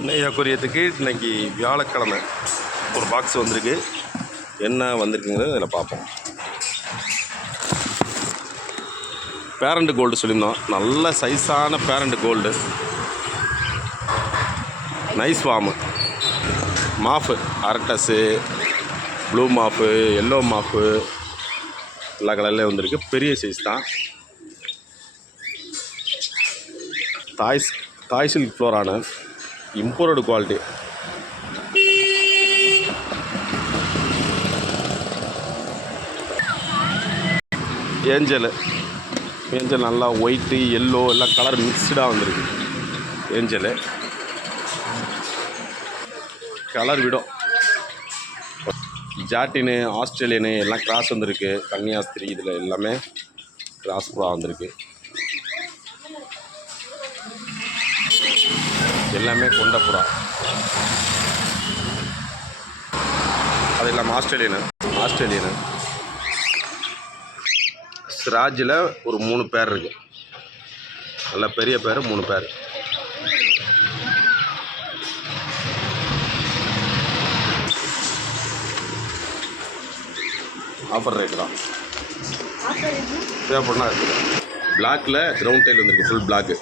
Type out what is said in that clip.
இன்னையா கொரியத்துக்கு இன்றைக்கி வியாழக்கிழமை ஒரு பாக்ஸ் வந்திருக்கு. என்ன வந்திருக்குங்கிறது அதில் பார்ப்போம். பேரண்ட் கோல்டு சொல்லியிருந்தோம். நல்ல சைஸான பேரண்ட் கோல்டு, நைஸ் வார்மு, மாஃபு, அரட்டஸு, ப்ளூ மாஃபு, எல்லோ மாஃபு எல்லா கலர்லேயும் வந்திருக்கு. பெரிய சைஸ் தான். தாய் சில்க் ஃப்ளோரான இம்போர்ட்டட் குவாலிட்டி. ஏஞ்சல் நல்லா ஒயிட்டு எல்லோ எல்லாம் கலர் மிக்ஸ்டாக வந்திருக்கு. ஏஞ்சலு கலர் விடும். ஜாட்டினு, ஆஸ்திரேலியனு எல்லாம் கிராஸ் வந்திருக்கு. கன்னியாஸ்திரி இதில் எல்லாமே கிராஸ் புறா வந்திருக்கு. எல்லாமே கொண்ட புறா. அது இல்லாமல் ஆஸ்திரேலியனு சிராஜில் ஒரு 3 பேர் இருக்குது. நல்ல பெரிய பேர், 3 பேர். ஆஃபர் ரேட்டு தான், தேவைப்படனா இருக்குது. பிளாக்கில் கிரவுண்ட் டைல் வந்திருக்கு, ஃபுல் பிளாக்கு.